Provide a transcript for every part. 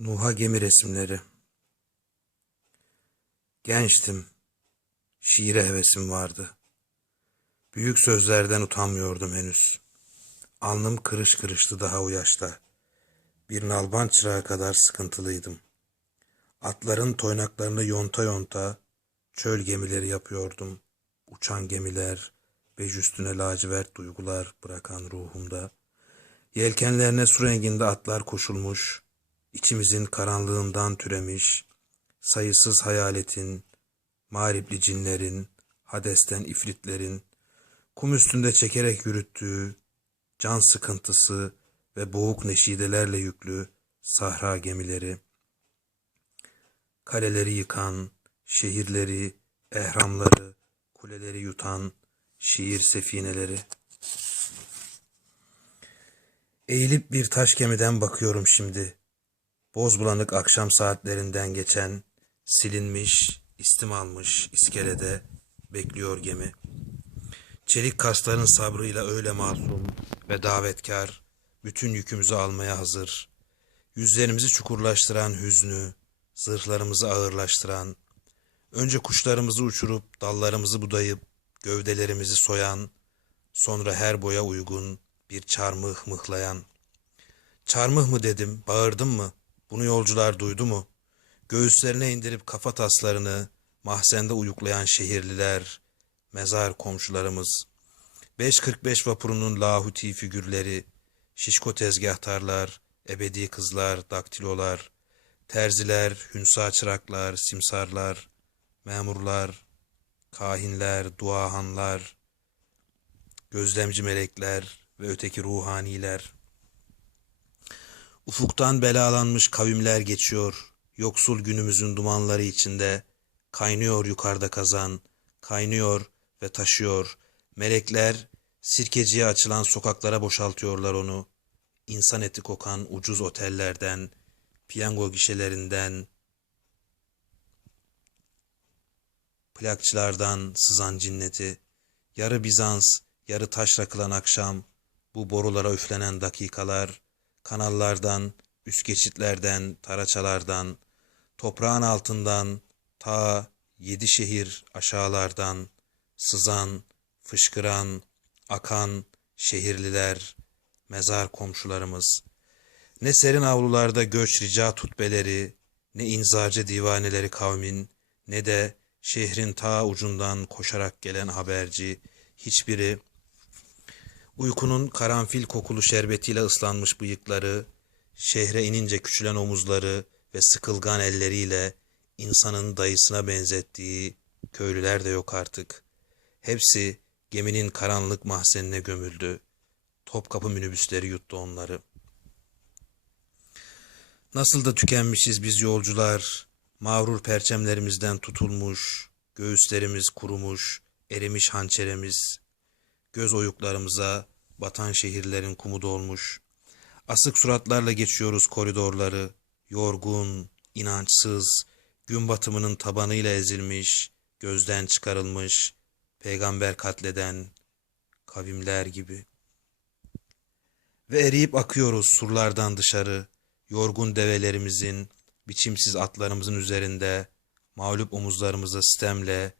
Nuh'a gemi resimleri. Gençtim. Şiire hevesim vardı. Büyük sözlerden utanmıyordum henüz. Alnım kırış kırıştı daha o yaşta. Bir nalban çırağı kadar sıkıntılıydım. Atların toynaklarını yonta yonta çöl gemileri yapıyordum. Uçan gemiler, bej üstüne lacivert duygular bırakan ruhumda. Yelkenlerine su renginde atlar koşulmuş, içimizin karanlığından türemiş, sayısız hayaletin, mağripli cinlerin, Hades'ten ifritlerin, kum üstünde çekerek yürüttüğü, can sıkıntısı ve boğuk neşidelerle yüklü sahra gemileri, kaleleri yıkan, şehirleri, ehramları, kuleleri yutan şiir sefineleri. Eğilip bir taş gemiden bakıyorum şimdi. Boz bulanık akşam saatlerinden geçen, silinmiş, istim almış iskelede bekliyor gemi. Çelik kasların sabrıyla öyle masum ve davetkar, bütün yükümüzü almaya hazır. Yüzlerimizi çukurlaştıran hüznü, zırhlarımızı ağırlaştıran, önce kuşlarımızı uçurup dallarımızı budayıp gövdelerimizi soyan, sonra her boya uygun bir çarmıh mıhlayan. Çarmıh mı dedim, bağırdım mı? Bunu yolcular duydu mu? Göğüslerine indirip kafa taslarını mahzende uyuklayan şehirliler, mezar komşularımız, 545 vapurunun lahuti figürleri, şişko tezgahtarlar, ebedi kızlar, daktilolar, terziler, hünsa çıraklar, simsarlar, memurlar, kahinler, duahanlar, gözlemci melekler ve öteki ruhaniler. Ufuktan belalanmış kavimler geçiyor, yoksul günümüzün dumanları içinde, kaynıyor yukarıda kazan, kaynıyor ve taşıyor. Melekler sirkeciye açılan sokaklara boşaltıyorlar onu. İnsan eti kokan ucuz otellerden, piyango gişelerinden, plakçılardan sızan cinneti, yarı Bizans, yarı taşra kılan akşam, bu borulara üflenen dakikalar, kanallardan, üst geçitlerden, taraçalardan, toprağın altından, ta yedi şehir aşağılardan, sızan, fışkıran, akan şehirliler, mezar komşularımız. Ne serin avlularda göç rica tutbeleri, ne inzacı divaneleri kavmin, ne de şehrin ta ucundan koşarak gelen haberci, hiçbiri uykunun karanfil kokulu şerbetiyle ıslanmış bıyıkları, şehre inince küçülen omuzları ve sıkılgan elleriyle insanın dayısına benzettiği köylüler de yok artık. Hepsi geminin karanlık mahzenine gömüldü. Topkapı minibüsleri yuttu onları. Nasıl da tükenmişiz biz yolcular, mağrur perçemlerimizden tutulmuş, göğüslerimiz kurumuş, erimiş hançerimiz, göz oyuklarımıza batan şehirlerin kumu dolmuş. Asık suratlarla geçiyoruz koridorları, yorgun, inançsız, gün batımının tabanıyla ezilmiş, gözden çıkarılmış, peygamber katleden kavimler gibi. Ve eriyip akıyoruz surlardan dışarı, yorgun develerimizin, biçimsiz atlarımızın üzerinde, mağlup omuzlarımıza sistemle,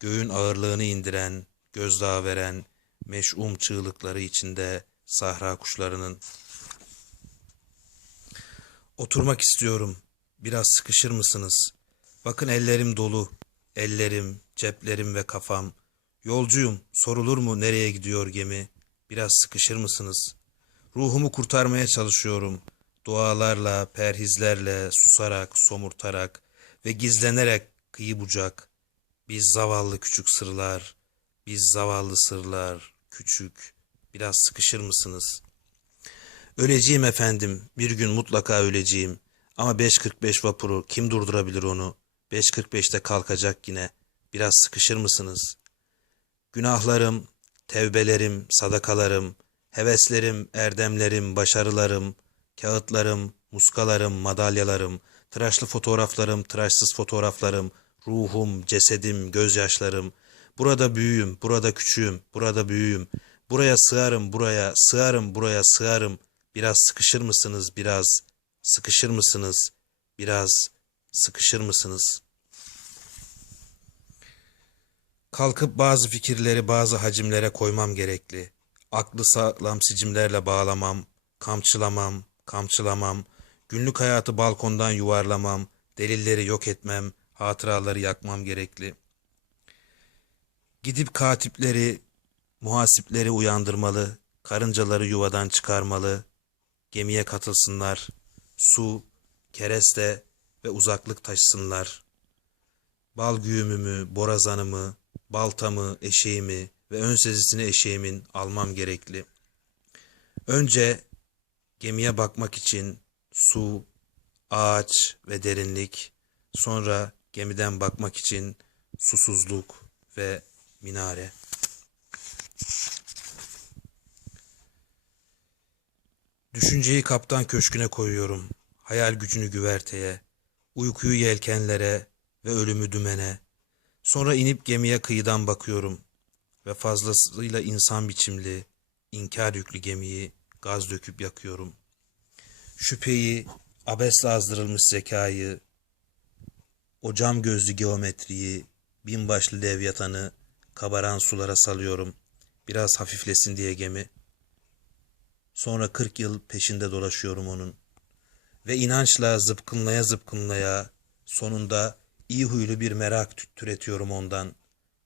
göğün ağırlığını indiren, gözdağı veren, meş'um çığlıkları içinde sahra kuşlarının. Oturmak istiyorum. Biraz sıkışır mısınız? Bakın ellerim dolu. Ellerim, ceplerim ve kafam. Yolcuyum. Sorulur mu nereye gidiyor gemi? Biraz sıkışır mısınız? Ruhumu kurtarmaya çalışıyorum. Dualarla, perhizlerle, susarak, somurtarak ve gizlenerek kıyı bucak. Biz zavallı küçük sırlar, biz zavallı sırlar, küçük. Biraz sıkışır mısınız? Öleceğim efendim, bir gün mutlaka öleceğim. Ama 5.45 vapuru kim durdurabilir onu? 5.45'te kalkacak yine. Biraz sıkışır mısınız? Günahlarım, tevbelerim, sadakalarım, heveslerim, erdemlerim, başarılarım, kağıtlarım, muskalarım, madalyalarım, tıraşlı fotoğraflarım, tıraşsız fotoğraflarım, ruhum, cesedim, gözyaşlarım. Burada büyüğüm, burada küçüğüm, burada büyüğüm. Buraya sığarım, buraya, sığarım, buraya sığarım. Biraz sıkışır mısınız, biraz? Sıkışır mısınız? Biraz sıkışır mısınız? Kalkıp bazı fikirleri bazı hacimlere koymam gerekli. Aklı sağlam sicimlerle bağlamam, kamçılamam, kamçılamam, günlük hayatı balkondan yuvarlamam, delilleri yok etmem, hatıraları yakmam gerekli. Gidip katipleri, muhasipleri uyandırmalı, karıncaları yuvadan çıkarmalı, gemiye katılsınlar, su, kereste ve uzaklık taşısınlar. Bal güğümümü, borazanımı, baltamı, eşeğimi ve ön sezisini eşeğimin almam gerekli. Önce gemiye bakmak için su, ağaç ve derinlik, sonra gemiden bakmak için susuzluk ve minare. Düşünceyi kaptan köşküne koyuyorum. Hayal gücünü güverteye, uykuyu yelkenlere ve ölümü dümene. Sonra inip gemiye kıyıdan bakıyorum ve fazlasıyla insan biçimli, inkar yüklü gemiyi gaz döküp yakıyorum. Şüpheyi, abesle azdırılmış zekayı, o cam gözlü geometriyi, binbaşlı levyatanı kabaran sulara salıyorum. Biraz hafiflesin diye gemi. Sonra kırk yıl peşinde dolaşıyorum onun. Ve inançla zıpkınlaya zıpkınlaya sonunda iyi huylu bir merak tü- türetiyorum ondan.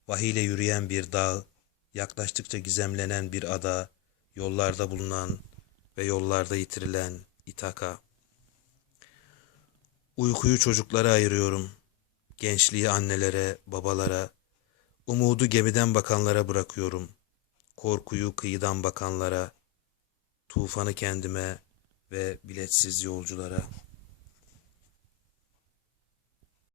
Vahiyle yürüyen bir dağ, yaklaştıkça gizemlenen bir ada, yollarda bulunan ve yollarda yitirilen İtaka. Uykuyu çocuklara ayırıyorum. Gençliği annelere, babalara, umudu gemiden bakanlara bırakıyorum. Korkuyu kıyıdan bakanlara, tufanı kendime ve biletsiz yolculara.''